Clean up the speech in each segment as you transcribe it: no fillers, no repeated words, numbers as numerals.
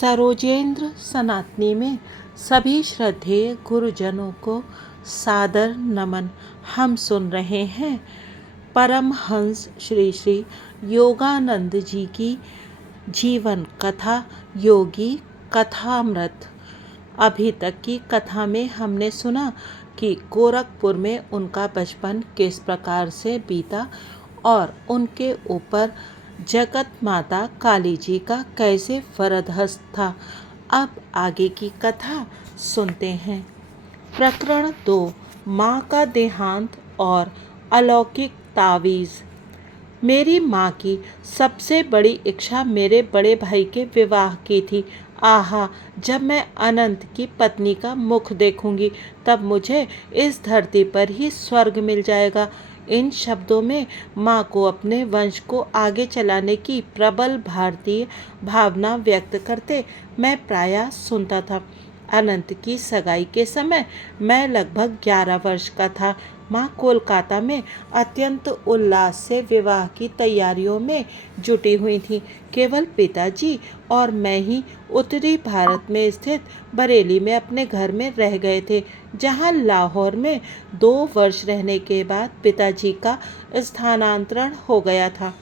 सरोजेंद्र सनातनी में सभी श्रद्धेय गुरुजनों को सादर नमन। हम सुन रहे हैं परमहंस श्री श्री योगानंद जी की जीवन कथा, योगी कथामृत। अभी तक की कथा में हमने सुना कि गोरखपुर में उनका बचपन किस प्रकार से बीता और उनके ऊपर जगत माता काली जी का कैसे वरदहस्त था। अब आगे की कथा सुनते हैं। प्रकरण 2, माँ का देहांत और अलौकिक तावीज़। मेरी माँ की सबसे बड़ी इच्छा मेरे बड़े भाई के विवाह की थी। आहा, जब मैं अनंत की पत्नी का मुख देखूंगी तब मुझे इस धरती पर ही स्वर्ग मिल जाएगा। इन शब्दों में माँ को अपने वंश को आगे चलाने की प्रबल भारतीय भावना व्यक्त करते मैं प्रायः सुनता था। अनंत की सगाई के समय मैं लगभग 11 वर्ष का था। माँ कोलकाता में अत्यंत उल्लास से विवाह की तैयारियों में जुटी हुई थी। केवल पिताजी और मैं ही उत्तरी भारत में स्थित बरेली में अपने घर में रह गए थे, जहाँ लाहौर में 2 वर्ष रहने के बाद पिताजी का स्थानांतरण हो गया था।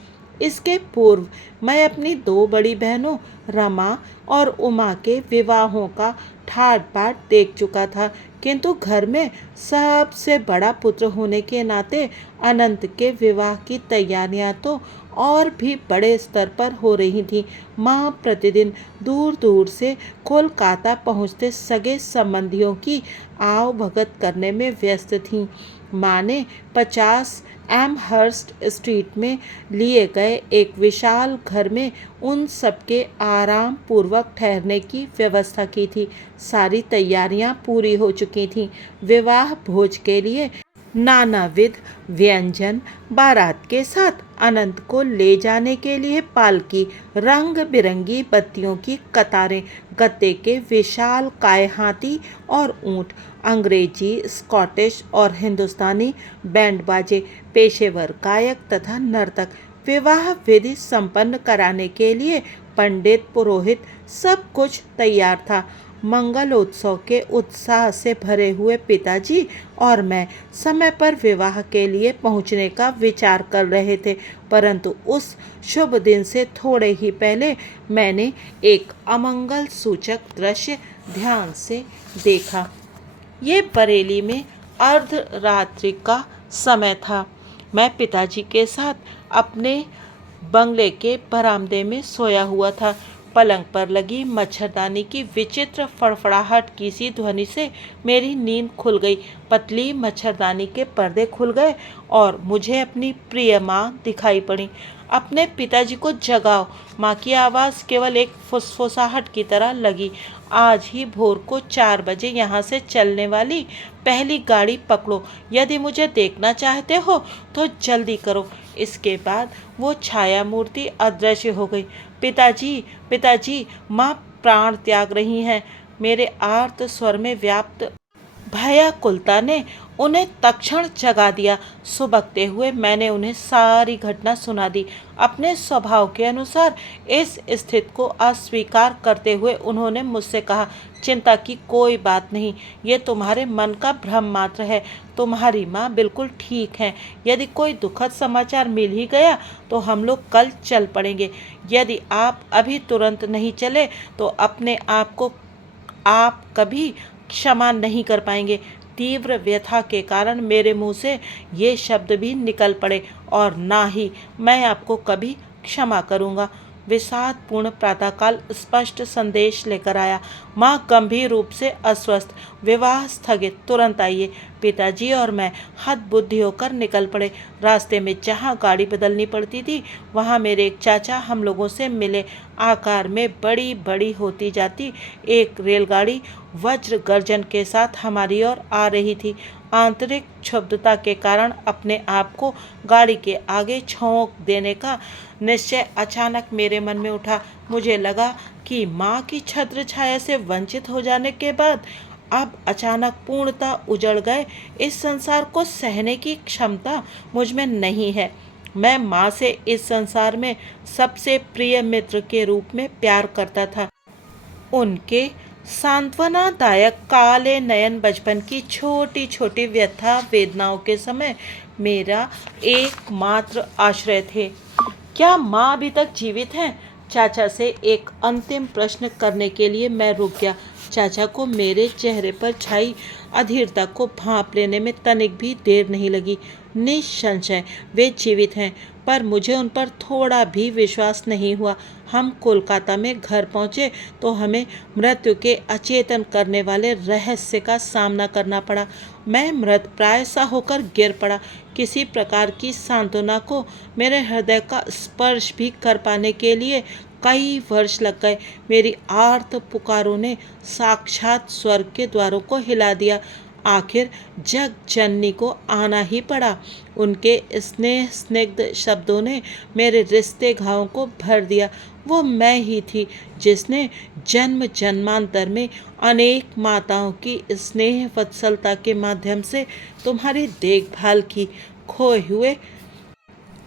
इसके पूर्व मैं अपनी 2 बड़ी बहनों रमा और उमा के विवाहों का ठाट बाट देख चुका था, किंतु घर में सबसे बड़ा पुत्र होने के नाते अनंत के विवाह की तैयारियां तो और भी बड़े स्तर पर हो रही थी। माँ प्रतिदिन दूर दूर से कोलकाता पहुँचते सगे संबंधियों की आव भगत करने में व्यस्त थीं। माँ ने 50 एमहर्स्ट स्ट्रीट में लिए गए एक विशाल घर में उन सबके आराम पूर्वक ठहरने की व्यवस्था की थी। सारी तैयारियां पूरी हो चुकी थीं। विवाह भोज के लिए नानाविध व्यंजन, बारात के साथ अनंत को ले जाने के लिए पालकी, रंग बिरंगी बत्तियों की कतारें, गत्ते के विशाल काय हाथी और ऊंट, अंग्रेजी, स्कॉटिश और हिंदुस्तानी बैंड बाजे, पेशेवर गायक तथा नर्तक, विवाह विधि संपन्न कराने के लिए पंडित, पुरोहित, सब कुछ तैयार था। मंगलोत्सव के उत्साह से भरे हुए पिताजी और मैं समय पर विवाह के लिए पहुंचने का विचार कर रहे थे, परंतु उस शुभ दिन से थोड़े ही पहले मैंने एक अमंगल सूचक दृश्य ध्यान से देखा। ये बरेली में अर्धरात्रि का समय था। मैं पिताजी के साथ अपने बंगले के बरामदे में सोया हुआ था। पलंग पर लगी मच्छरदानी की विचित्र फड़फड़ाहट की सी ध्वनि से मेरी नींद खुल गई। पतली मच्छरदानी के पर्दे खुल गए और मुझे अपनी प्रिय माँ दिखाई पड़ी। अपने पिताजी को जगाओ। माँ की आवाज़ केवल एक फुसफुसाहट की तरह लगी। आज ही भोर को 4 बजे यहाँ से चलने वाली पहली गाड़ी पकड़ो। यदि मुझे देखना चाहते हो तो जल्दी करो। इसके बाद वो छाया मूर्ति अदृश्य हो गई। पिताजी, पिताजी, माँ प्राण त्याग रही हैं। मेरे आर्त स्वर में व्याप्त भयाकुलता ने उन्हें तत्क्षण जगा दिया। सुबकते हुए मैंने उन्हें सारी घटना सुना दी। अपने स्वभाव के अनुसार इस स्थिति को अस्वीकार करते हुए उन्होंने मुझसे कहा, चिंता की कोई बात नहीं, ये तुम्हारे मन का भ्रम मात्र है। तुम्हारी माँ बिल्कुल ठीक है। यदि कोई दुखद समाचार मिल ही गया तो हम लोग कल चल पड़ेंगे। यदि आप अभी तुरंत नहीं चले तो अपने आप को आप कभी क्षमा नहीं कर पाएंगे। तीव्र व्यथा के कारण मेरे मुंह से ये शब्द भी निकल पड़े और ना ही मैं आपको कभी क्षमा करूंगा। विषादपूर्ण प्रातःकाल स्पष्ट संदेश लेकर आया। माँ गंभीर रूप से अस्वस्थ। विवाह स्थगित, तुरंत आइए। पिताजी और मैं हतबुद्धि होकर निकल पड़े। रास्ते में जहाँ गाड़ी बदलनी पड़ती थी वहाँ मेरे एक चाचा हम लोगों से मिले। आकार में बड़ी बड़ी होती जाती एक रेलगाड़ी वज्र गर्जन के साथ हमारी ओर आ रही थी। आंतरिक क्षुब्धता के कारण अपने आप को गाड़ी के आगे झोंक देने का निश्चय अचानक मेरे मन में उठा। मुझे लगा कि माँ की छत्र छाया से वंचित हो जाने के बाद अब अचानक पूर्णतः उजड़ गए इस संसार को सहने की क्षमता मुझ में नहीं है। मैं माँ से इस संसार में सबसे प्रिय मित्र के रूप में प्यार करता था। उनके सांत्वनादायक काले नयन बचपन की छोटी छोटी व्यथा वेदनाओं के समय मेरा एकमात्र आश्रय थे। क्या माँ अभी तक जीवित हैं? चाचा से एक अंतिम प्रश्न करने के लिए मैं रुक गया। चाचा को मेरे चेहरे पर छाई अधीरता को भांप लेने में तनिक भी देर नहीं लगी। निसंशय वे जीवित हैं, पर मुझे उन पर थोड़ा भी विश्वास नहीं हुआ। हम कोलकाता में घर पहुंचे तो हमें मृत्यु के अचेतन करने वाले रहस्य का सामना करना पड़ा। मैं मृत प्राय सा होकर गिर पड़ा। किसी प्रकार की सांत्वना को मेरे हृदय का स्पर्श भी कर पाने के लिए कई वर्ष लग गए। मेरी आर्त पुकारों ने साक्षात स्वर्ग के द्वारों को हिला दिया। आखिर जग जननी को आना ही पड़ा। उनके स्नेह स्निग्ध शब्दों ने मेरे रिश्ते घावों को भर दिया। वो मैं ही थी जिसने जन्म जन्मांतर में अनेक माताओं की स्नेह वत्सलता के माध्यम से तुम्हारी देखभाल की। खोए हुए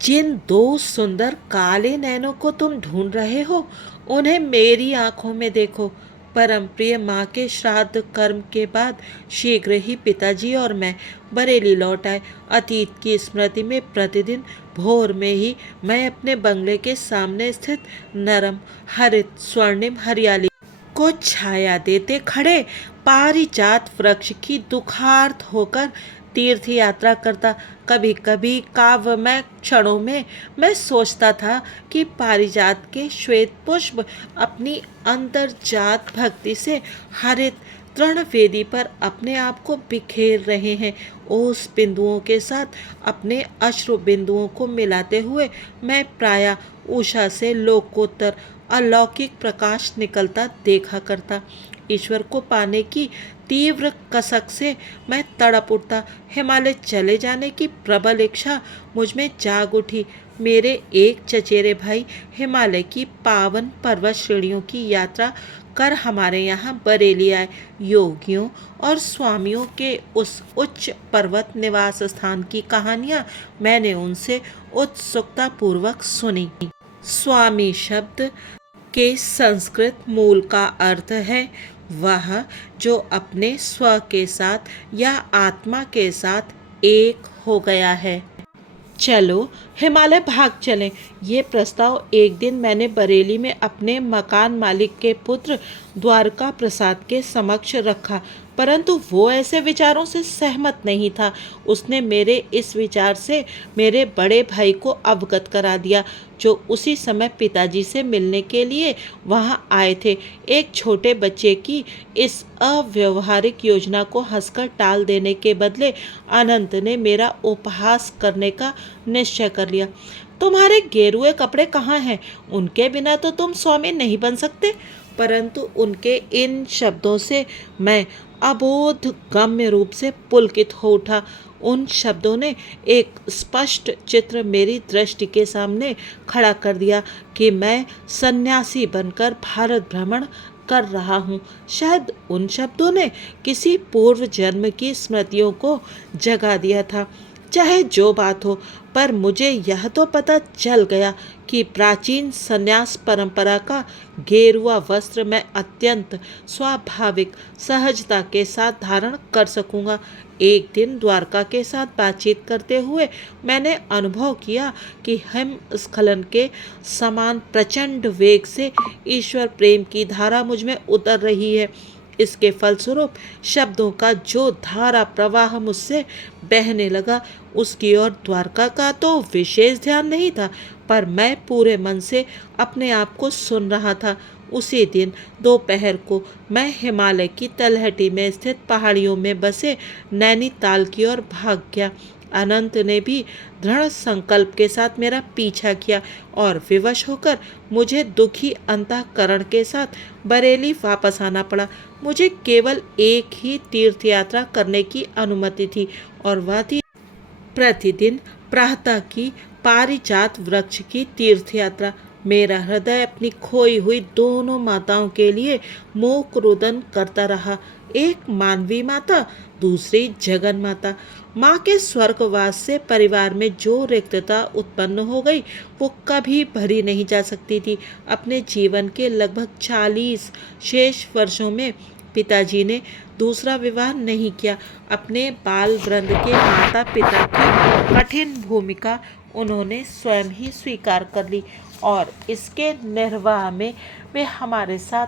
जिन दो सुंदर काले नैनों को तुम ढूंढ रहे हो, उन्हें मेरी आंखों में देखो। परम प्रिय माँ के श्राद्ध कर्म के बाद शीघ्र ही पिताजी और मैं बरेली लौट आए। अतीत की स्मृति में प्रतिदिन भोर में ही मैं अपने बंगले के सामने स्थित नरम हरित स्वर्णिम हरियाली को छाया देते खड़े पारिजात वृक्ष की दुखार्त होकर तीर्थ यात्रा करता। कभी कभी काव्यमय क्षणों में मैं सोचता था कि पारिजात के श्वेत पुष्प अपनी अंतर्जात भक्ति से हरित तृणवेदी पर अपने आप को बिखेर रहे हैं। ओस बिंदुओं के साथ अपने अश्रु बिंदुओं को मिलाते हुए मैं प्रायः उषा से लोकोत्तर अलौकिक प्रकाश निकलता देखा करता। ईश्वर को पाने की तीव्र कसक से मैं तड़प उठता। हिमालय चले जाने की प्रबल इच्छा मुझ में जाग उठी। मेरे एक चचेरे भाई हिमालय की पावन पर्वत श्रेणियों की यात्रा कर हमारे यहाँ बरेली आए। योगियों और स्वामियों के उस उच्च पर्वत निवास स्थान की कहानियाँ मैंने उनसे उत्सुकता पूर्वक सुनी। स्वामी शब्द के संस्कृत मूल का अर्थ है वह जो अपने स्व के साथ या आत्मा के साथ एक हो गया है। चलो हिमालय भाग चलें। ये प्रस्ताव एक दिन मैंने बरेली में अपने मकान मालिक के पुत्र द्वारका प्रसाद के समक्ष रखा, परंतु वो ऐसे विचारों से सहमत नहीं था। उसने मेरे इस विचार से मेरे बड़े भाई को अवगत करा दिया, जो उसी समय पिताजी से मिलने के लिए वहाँ आए थे। एक छोटे बच्चे की इस अव्यवहारिक योजना को हंसकर टाल देने के बदले अनंत ने मेरा उपहास करने का निश्चय कर लिया। तुम्हारे गेरुए कपड़े कहाँ हैं? उनके बिना तो तुम स्वामी नहीं बन सकते। परंतु उनके इन शब्दों से मैं अबोध गम्य रूप से पुलकित हो उठा। उन शब्दों ने एक स्पष्ट चित्र मेरी दृष्टि के सामने खड़ा कर दिया कि मैं सन्यासी बनकर भारत भ्रमण कर रहा हूँ। शायद उन शब्दों ने किसी पूर्व जन्म की स्मृतियों को जगा दिया था। चाहे जो बात हो, पर मुझे यह तो पता चल गया कि प्राचीन संन्यास परंपरा का गेरुआ वस्त्र मैं अत्यंत स्वाभाविक सहजता के साथ धारण कर सकूंगा। एक दिन द्वारका के साथ बातचीत करते हुए मैंने अनुभव किया कि हिमस्खलन के समान प्रचंड वेग से ईश्वर प्रेम की धारा मुझ में उतर रही है। इसके फलस्वरूप शब्दों का जो धारा प्रवाह मुझसे बहने लगा, उसकी ओर द्वारका का तो विशेष ध्यान नहीं था, पर मैं पूरे मन से अपने आप को सुन रहा था। उसी दिन दोपहर को मैं हिमालय की तलहटी में स्थित पहाड़ियों में बसे नैनीताल की ओर भाग गया। अनंत ने भी दृढ़ संकल्प के साथ मेरा पीछा किया और विवश होकर मुझे दुखी अंतःकरण के साथ बरेली वापस आना पड़ा। मुझे केवल एक ही तीर्थ यात्रा करने की अनुमति थी और वह थी प्रतिदिन प्रातः की पारिजात वृक्ष की तीर्थ यात्रा। मेरा हृदय अपनी खोई हुई दोनों माताओं के लिए मोक रुदन करता रहा। एक मानवी माता, दूसरी जगन माता। माँ के स्वर्गवास से परिवार में जो रिक्तता उत्पन्न हो गई वो कभी भरी नहीं जा सकती थी। अपने जीवन के लगभग 40 शेष वर्षों में पिताजी ने दूसरा विवाह नहीं किया। अपने बाल वृंद के माता पिता की कठिन भूमिका उन्होंने स्वयं ही स्वीकार कर ली और इसके निर्वाह में वे हमारे साथ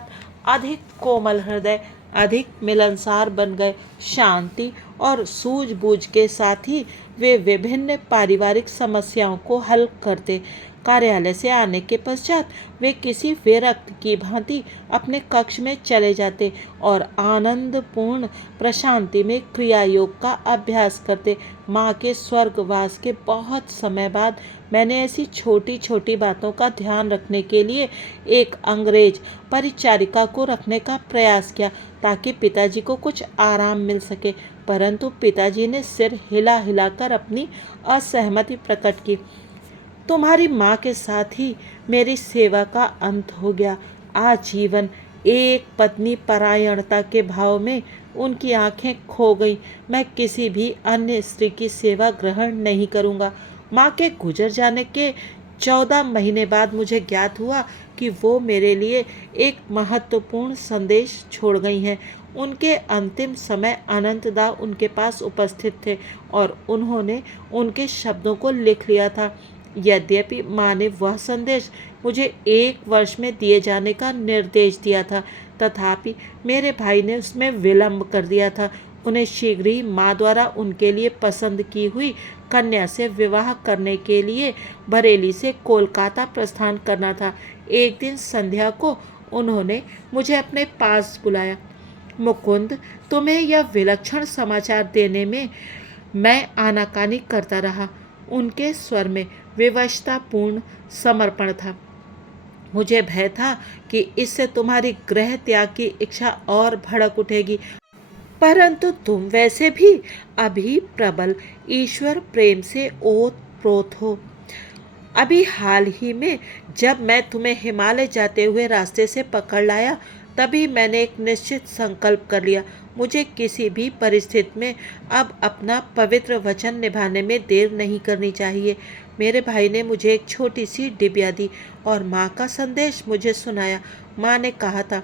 अधिक कोमल हृदय, अधिक मिलनसार बन गए। शांति और सूझबूझ के साथ ही वे विभिन्न पारिवारिक समस्याओं को हल करते। कार्यालय से आने के पश्चात वे किसी विरक्त की भांति अपने कक्ष में चले जाते और आनंदपूर्ण प्रशांति में क्रिया योग का अभ्यास करते। माँ के स्वर्गवास के बहुत समय बाद मैंने ऐसी छोटी छोटी बातों का ध्यान रखने के लिए एक अंग्रेज परिचारिका को रखने का प्रयास किया ताकि पिताजी को कुछ आराम मिल सके, परंतु पिताजी ने सिर हिला हिलाकर अपनी असहमति प्रकट की। तुम्हारी माँ के साथ ही मेरी सेवा का अंत हो गया। आजीवन एक पत्नी परायणता के भाव में उनकी आंखें खो गईं। मैं किसी भी अन्य स्त्री की सेवा ग्रहण नहीं करूँगा। माँ के गुजर जाने के 14 महीने बाद मुझे ज्ञात हुआ कि वो मेरे लिए एक महत्वपूर्ण संदेश छोड़ गई हैं। उनके अंतिम समय अनंतदा उनके पास उपस्थित थे और उन्होंने उनके शब्दों को लिख लिया था। यद्यपि माँ ने वह संदेश मुझे 1 वर्ष में दिए जाने का निर्देश दिया था, तथापि मेरे भाई ने उसमें विलंब कर दिया था। उन्हें शीघ्र ही माँ द्वारा उनके लिए पसंद की हुई कन्या से विवाह करने के लिए बरेली से कोलकाता प्रस्थान करना था। एक दिन संध्या को उन्होंने मुझे अपने पास बुलाया। मुकुंद, तुम्हें यह विलक्षण समाचार देने में मैं आनाकानी करता रहा। उनके स्वर में विवशतापूर्ण समर्पण था। मुझे भय था कि इससे तुम्हारी गृह त्याग की इच्छा और भड़क उठेगी, परंतु तुम वैसे भी अभी प्रबल ईश्वर प्रेम से ओतप्रोत हो। अभी हाल ही में जब मैं तुम्हें हिमालय जाते हुए रास्ते से पकड़ लाया, तभी मैंने एक निश्चित संकल्प कर लिया। मुझे किसी भी परिस्थिति में अब अपना पवित्र वचन निभाने में देर नहीं करनी चाहिए। मेरे भाई ने मुझे एक छोटी सी डिबिया दी और माँ का संदेश मुझे सुनाया। माँ ने कहा था,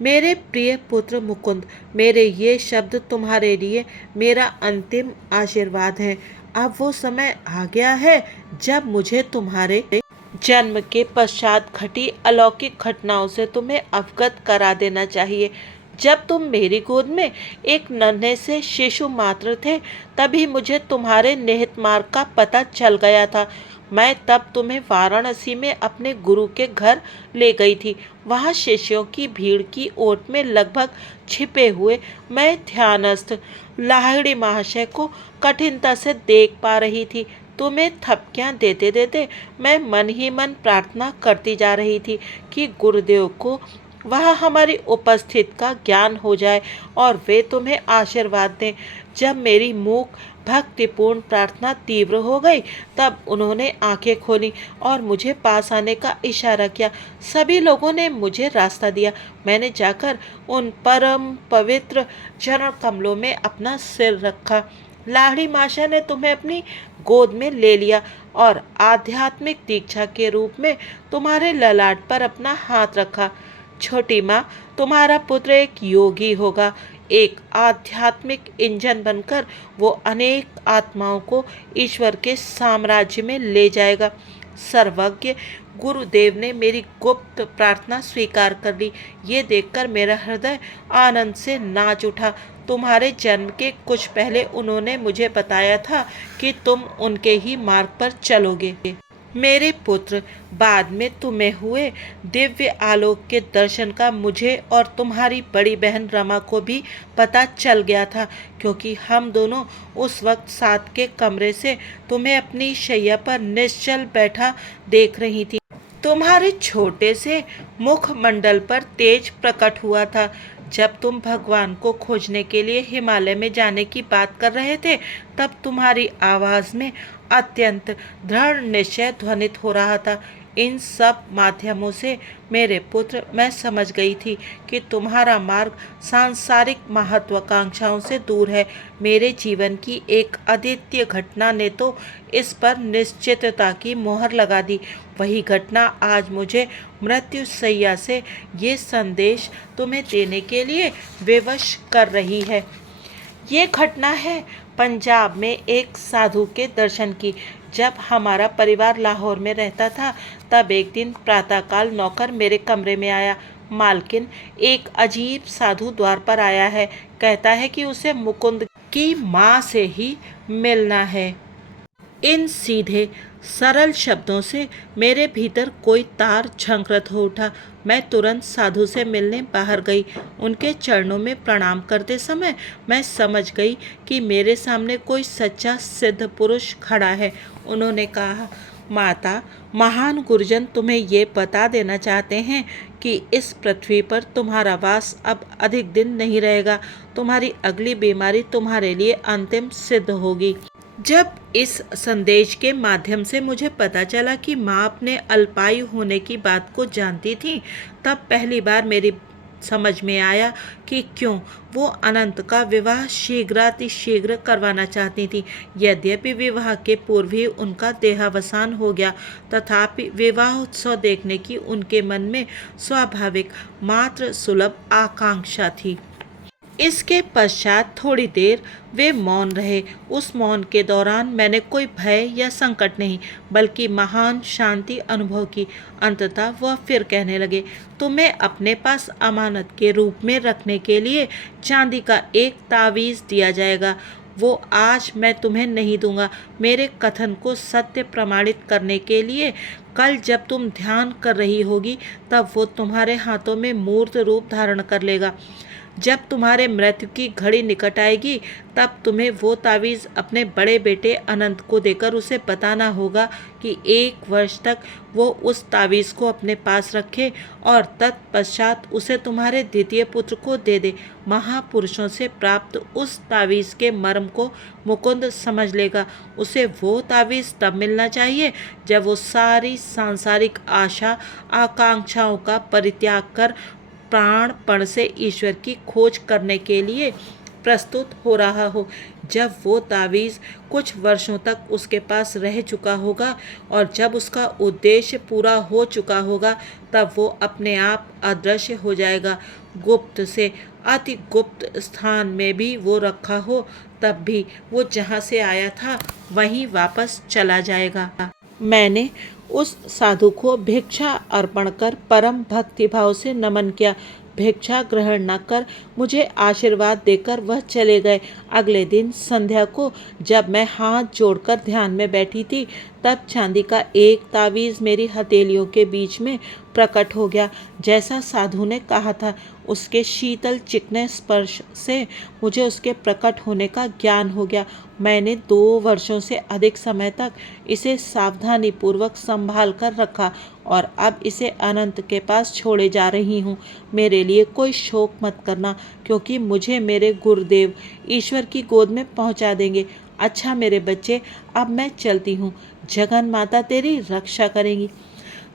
मेरे प्रिय पुत्र मुकुंद, मेरे ये शब्द तुम्हारे लिए मेरा अंतिम आशीर्वाद है। अब वो समय आ गया है जब मुझे तुम्हारे जन्म के पश्चात घटी अलौकिक घटनाओं से तुम्हें अवगत करा देना चाहिए। जब तुम मेरी गोद में एक नन्हे से शिशु मात्र थे, तभी मुझे तुम्हारे निहित मार्ग का पता चल गया था। मैं तब तुम्हें वाराणसी में अपने गुरु के घर ले गई थी। वहाँ शिष्यों की भीड़ की ओट में लगभग छिपे हुए मैं ध्यानस्थ लाहिड़ी महाशय को कठिनता से देख पा रही थी। तुम्हें थपकियां देते देते मैं मन ही मन प्रार्थना करती जा रही थी कि गुरुदेव को वह हमारी उपस्थिति का ज्ञान हो जाए और वे तुम्हें आशीर्वाद दें। जब मेरी मूक भक्तिपूर्ण प्रार्थना तीव्र हो गई, तब उन्होंने आंखें खोली और मुझे पास आने का इशारा किया। सभी लोगों ने मुझे रास्ता दिया। मैंने जाकर उन परम पवित्र चरण कमलों में अपना सिर रखा। लाहिड़ी माशा ने तुम्हें अपनी गोद में ले लिया और आध्यात्मिक दीक्षा के रूप में तुम्हारे ललाट पर अपना हाथ रखा। छोटी माँ, तुम्हारा पुत्र एक योगी होगा। एक आध्यात्मिक इंजन बनकर वो अनेक आत्माओं को ईश्वर के साम्राज्य में ले जाएगा। सर्वज्ञ गुरुदेव ने मेरी गुप्त प्रार्थना स्वीकार कर ली। ये देखकर मेरा हृदय आनंद से नाच उठा। तुम्हारे जन्म के कुछ पहले उन्होंने मुझे बताया था कि तुम उनके ही मार्ग पर चलोगे। मेरे पुत्र, बाद में तुम्हें हुए दिव्य आलोक के दर्शन का मुझे और तुम्हारी बड़ी बहन रमा को भी पता चल गया था, क्योंकि हम दोनों उस वक्त साथ के कमरे से तुम्हें अपनी शैया पर निश्चल बैठा देख रही थी। तुम्हारे छोटे से मुखमंडल पर तेज प्रकट हुआ था। जब तुम भगवान को खोजने के लिए हिमालय में जाने की बात कर रहे थे, तब तुम्हारी आवाज़ में अत्यंत दृढ़ निश्चय ध्वनित हो रहा था। इन सब माध्यमों से मेरे पुत्र, मैं समझ गई थी कि तुम्हारा मार्ग सांसारिक महत्वाकांक्षाओं से दूर है। मेरे जीवन की एक अद्वितीय घटना ने तो इस पर निश्चितता की मोहर लगा दी। वही घटना आज मुझे मृत्यु सैया से ये संदेश तुम्हें देने के लिए विवश कर रही है। ये घटना है पंजाब में एक साधु के दर्शन की। जब हमारा परिवार लाहौर में रहता था, तब एक दिन प्रातःकाल नौकर मेरे कमरे में आया। मालकिन, एक अजीब साधु द्वार पर आया है। कहता है कि उसे मुकुंद की माँ से ही मिलना है। इन सीधे सरल शब्दों से मेरे भीतर कोई तार झंकृत हो उठा। मैं तुरंत साधु से मिलने बाहर गई। उनके चरणों में प्रणाम करते समय मैं समझ गई कि मेरे सामने कोई सच्चा सिद्ध पुरुष खड़ा है। उन्होंने कहा, माता, महान गुरुजन तुम्हें ये बता देना चाहते हैं कि इस पृथ्वी पर तुम्हारा वास अब अधिक दिन नहीं रहेगा। तुम्हारी अगली बीमारी तुम्हारे लिए अंतिम सिद्ध होगी। जब इस संदेश के माध्यम से मुझे पता चला कि माँ अपने अल्पायु होने की बात को जानती थी, तब पहली बार मेरी समझ में आया कि क्यों वो अनंत का विवाह शीघ्रातिशीघ्र करवाना चाहती थी। यद्यपि विवाह के पूर्व ही उनका देहावसान हो गया, तथापि विवाह उत्सव देखने की उनके मन में स्वाभाविक मात्र सुलभ आकांक्षा थी। इसके पश्चात थोड़ी देर वे मौन रहे। उस मौन के दौरान मैंने कोई भय या संकट नहीं, बल्कि महान शांति अनुभव की। अंततः वह फिर कहने लगे, तुम्हें अपने पास अमानत के रूप में रखने के लिए चांदी का एक तावीज़ दिया जाएगा। वो आज मैं तुम्हें नहीं दूंगा। मेरे कथन को सत्य प्रमाणित करने के लिए कल जब तुम ध्यान कर रही होगी, तब वो तुम्हारे हाथों में मूर्त रूप धारण कर लेगा। जब तुम्हारे मृत्यु की घड़ी निकट आएगी, तब तुम्हें वो तावीज़ अपने बड़े बेटे अनंत को देकर उसे बताना होगा कि 1 वर्ष तक वो उस तावीज़ को अपने पास रखे और तत्पश्चात उसे तुम्हारे द्वितीय पुत्र को दे दे। महापुरुषों से प्राप्त उस तावीज़ के मर्म को मुकुंद समझ लेगा। उसे वो तावीज़ तब मिलना चाहिए जब वो सारी सांसारिक आशा आकांक्षाओं का परित्याग कर प्राणपण से ईश्वर की खोज करने के लिए प्रस्तुत हो रहा हो। जब वो तावीज़ कुछ वर्षों तक उसके पास रह चुका होगा और जब उसका उद्देश्य पूरा हो चुका होगा, तब वो अपने आप अदृश्य हो जाएगा। गुप्त से अति गुप्त स्थान में भी वो रखा हो, तब भी वो जहाँ से आया था वहीं वापस चला जाएगा। मैंने उस साधु को भिक्षा अर्पण कर परम भक्तिभाव से नमन किया। भिक्षा ग्रहण न कर मुझे आशीर्वाद देकर वह चले गए। अगले दिन संध्या को जब मैं हाथ जोड़कर ध्यान में बैठी थी, तब चांदी का एक तावीज़ मेरी हथेलियों के बीच में प्रकट हो गया। जैसा साधु ने कहा था, उसके शीतल चिकने स्पर्श से मुझे उसके प्रकट होने का ज्ञान हो गया। मैंने 2 वर्षों से अधिक समय तक इसे सावधानी पूर्वक संभाल कर रखा और अब इसे अनंत के पास छोड़े जा रही हूँ। मेरे लिए कोई शोक मत करना, क्योंकि मुझे मेरे गुरुदेव ईश्वर की गोद में पहुँचा देंगे। अच्छा मेरे बच्चे, अब मैं चलती हूँ। जगन माता तेरी रक्षा करेंगी।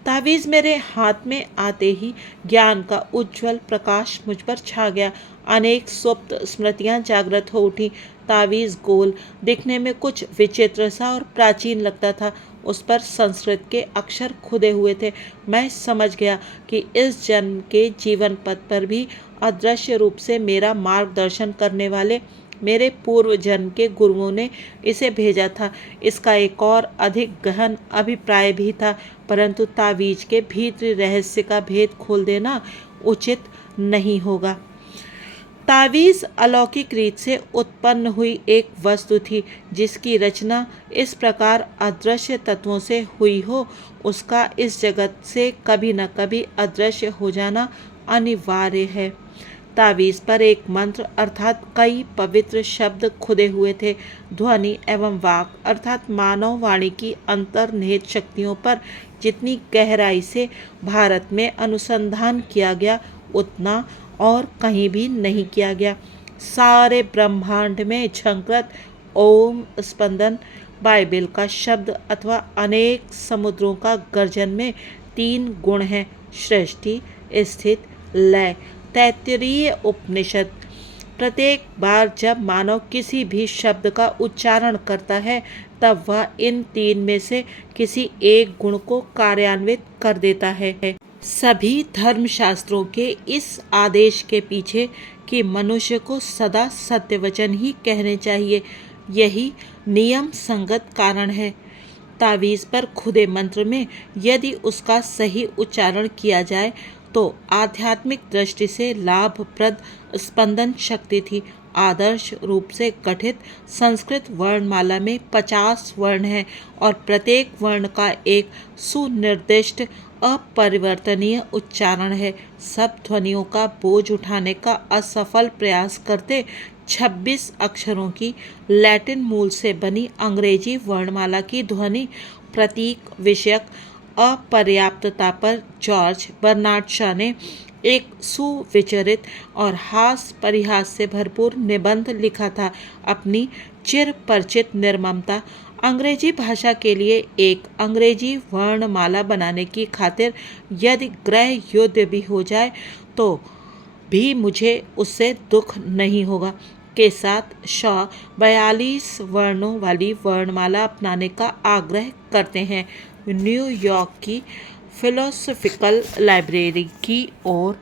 तावीज़ मेरे हाथ में आते ही ज्ञान का उज्जवल प्रकाश मुझ पर छा गया। अनेक सुप्त स्मृतियाँ जागृत हो उठी। तावीज़ गोल, दिखने में कुछ विचित्र सा और प्राचीन लगता था। उस पर संस्कृत के अक्षर खुदे हुए थे। मैं समझ गया कि इस जन्म के जीवन पथ पर भी अदृश्य रूप से मेरा मार्गदर्शन करने वाले मेरे पूर्व जन्म के गुरुओं ने इसे भेजा था। इसका एक और अधिक गहन अभिप्राय भी था, परंतु तावीज़ के भीतरी रहस्य का भेद खोल देना उचित नहीं होगा। तावीज़ अलौकिक रीत से उत्पन्न हुई एक वस्तु थी, जिसकी रचना इस प्रकार अदृश्य तत्वों से हुई हो, उसका इस जगत से कभी न कभी अदृश्य हो जाना अनिवार्य है। तावीज़ पर एक मंत्र अर्थात कई पवित्र शब्द खुदे हुए थे। ध्वनि एवं वाक अर्थात मानव वाणी की अंतर्निहित शक्तियों पर जितनी गहराई से भारत में अनुसंधान किया गया, उतना और कहीं भी नहीं किया गया। सारे ब्रह्मांड में झंकृत ओम स्पंदन बाइबल का शब्द अथवा अनेक समुद्रों का गर्जन में 3 गुण हैं: सृष्टि, स्थित, लय। तैत्तिरीय उपनिषद। प्रत्येक बार जब मानव किसी भी शब्द का उच्चारण करता है तब वह इन 3 में से किसी एक गुण को कार्यान्वित कर देता है। सभी धर्मशास्त्रों के इस आदेश के पीछे कि मनुष्य को सदा सत्य वचन ही कहने चाहिए, यही नियम संगत कारण है। तावीज़ पर खुदे मंत्र में यदि उसका सही उच्चारण किया जाए तो आध्यात्मिक दृष्टि से लाभप्रद स्पंदन शक्ति थी। आदर्श रूप से गठित संस्कृत वर्णमाला में 50 वर्ण हैं और प्रत्येक वर्ण का एक सुनिर्दिष्ट अपरिवर्तनीय उच्चारण है। सब ध्वनियों का बोझ उठाने का असफल प्रयास करते 26 अक्षरों की लैटिन मूल से बनी अंग्रेजी वर्णमाला की ध्वनि प्रतीक विषयक अपर्याप्तता पर जॉर्ज बर्नार्ड शॉ ने एक सुविचरित और हास परिहास से भरपूर निबंध लिखा था। अपनी चिर परिचित निर्ममता अंग्रेजी भाषा के लिए एक अंग्रेजी वर्णमाला बनाने की खातिर यदि गृह युद्ध भी हो जाए तो भी मुझे उससे दुख नहीं होगा के साथ शॉ 42 वर्णों वाली वर्णमाला अपनाने का आग्रह करते हैं। न्यूयॉर्क की फिलोसॉफिकल लाइब्रेरी की ओर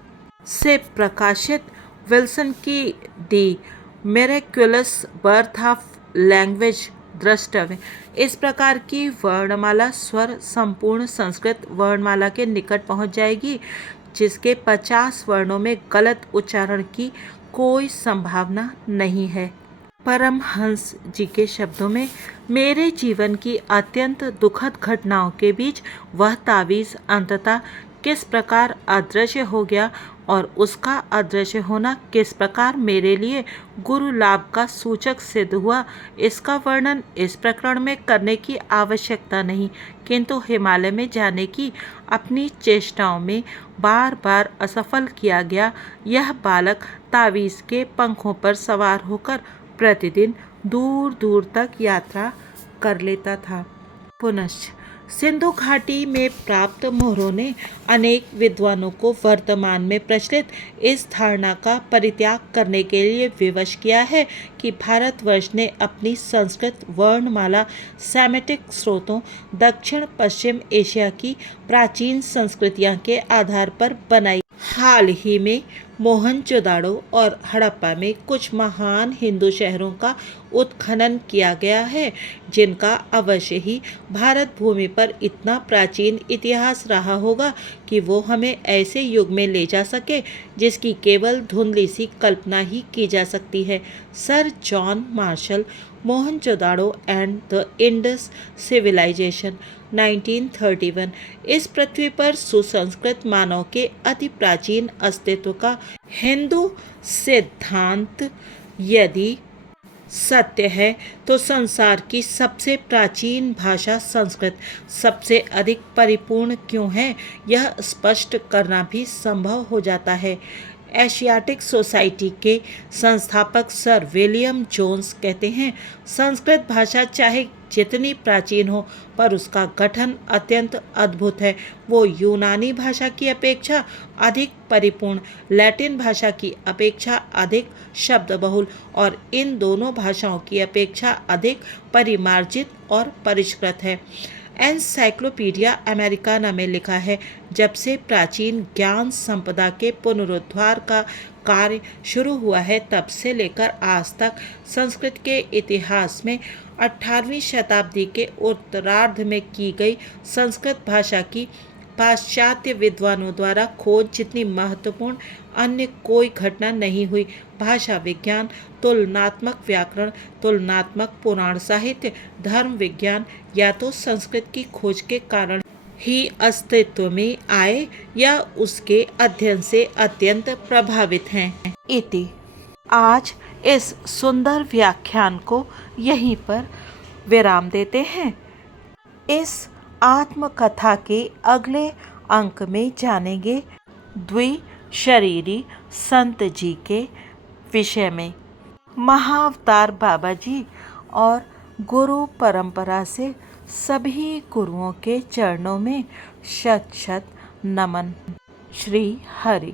से प्रकाशित विल्सन की दी मिरेक्युलस बर्थ ऑफ लैंग्वेज द्रष्टव्य। इस प्रकार की वर्णमाला स्वर संपूर्ण संस्कृत वर्णमाला के निकट पहुंच जाएगी, जिसके 50 वर्णों में गलत उच्चारण की कोई संभावना नहीं है। परमहंस जी के शब्दों में, मेरे जीवन की अत्यंत दुखद घटनाओं के बीच वह तावीज़ अंततः किस प्रकार अदृश्य हो गया और उसका अदृश्य होना किस प्रकार मेरे लिए गुरु लाभ का सूचक सिद्ध हुआ, इसका वर्णन इस प्रकरण में करने की आवश्यकता नहीं, किंतु हिमालय में जाने की अपनी चेष्टाओं में बार बार असफल किया गया यह बालक तावीज़ के पंखों पर सवार होकर प्रतिदिन दूर दूर तक यात्रा कर लेता था। पुनश्च सिंधु घाटी में प्राप्त मोहरों ने अनेक विद्वानों को वर्तमान में प्रचलित इस धारणा का परित्याग करने के लिए विवश किया है कि भारतवर्ष ने अपनी संस्कृत वर्णमाला सेमेटिक स्रोतों दक्षिण पश्चिम एशिया की प्राचीन संस्कृतियां के आधार पर बनाई। हाल ही में मोहनजोदाड़ो और हड़प्पा में कुछ महान हिंदू शहरों का उत्खनन किया गया है, जिनका अवश्य ही भारत भूमि पर इतना प्राचीन इतिहास रहा होगा कि वो हमें ऐसे युग में ले जा सके जिसकी केवल धुंधली सी कल्पना ही की जा सकती है। Sir John Marshall, Mohenjodaro and the Indus civilisation 1931, इस पृथ्वी पर सुसंस्कृत मानव के अति प्राचीन अस्तित्व का हिंदू सिद्धांत यदि सत्य है तो संसार की सबसे प्राचीन भाषा संस्कृत सबसे अधिक परिपूर्ण क्यों है, यह स्पष्ट करना भी संभव हो जाता है। एशियाटिक सोसाइटी के संस्थापक सर विलियम जोन्स कहते हैं, संस्कृत भाषा चाहे जितनी प्राचीन हो पर उसका गठन अत्यंत अद्भुत है। वो यूनानी भाषा की अपेक्षा अधिक परिपूर्ण, लैटिन भाषा की अपेक्षा अधिक शब्दबहुल और इन दोनों भाषाओं की अपेक्षा अधिक परिमार्जित और परिष्कृत है। एनसाइक्लोपीडिया अमेरिकाना में लिखा है, जब से प्राचीन ज्ञान संपदा के पुनरुद्धार का कार्य शुरू हुआ है तब से लेकर आज तक संस्कृत के इतिहास में 18वीं शताब्दी के उत्तरार्ध में की गई संस्कृत भाषा की पाश्चात्य विद्वानों द्वारा खोज जितनी महत्वपूर्ण अन्य कोई घटना नहीं हुई। भाषा विज्ञान, तुलनात्मक व्याकरण, तुलनात्मक पुराण साहित्य, धर्म विज्ञान या तो संस्कृत की खोज के कारण ही अस्तित्व में आए या उसके अध्ययन से अत्यंत प्रभावित हैं। इति आज इस सुंदर व्याख्यान को यहीं पर विराम देते हैं। इस आत्मकथा के अगले अंक में जानेंगे द्विशरीरी संत जी के विषय में। महाअवतार बाबा जी और गुरु परंपरा से सभी गुरुओं के चरणों में शत शत नमन। श्री हरि।